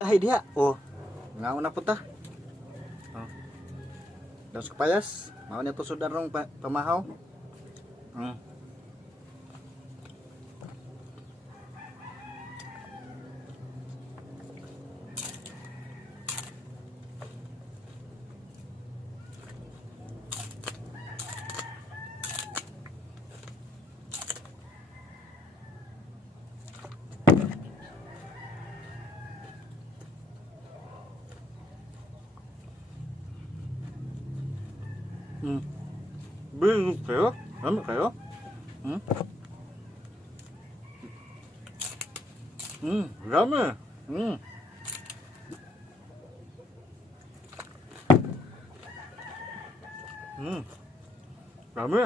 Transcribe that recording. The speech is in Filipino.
Ay dia. Oh. Ngaon na puta. Oh. Daos kapayas. Mao ni to sudarong pamahaw. Mm. Bingung kayo? Lama kayo? Rame. Rame.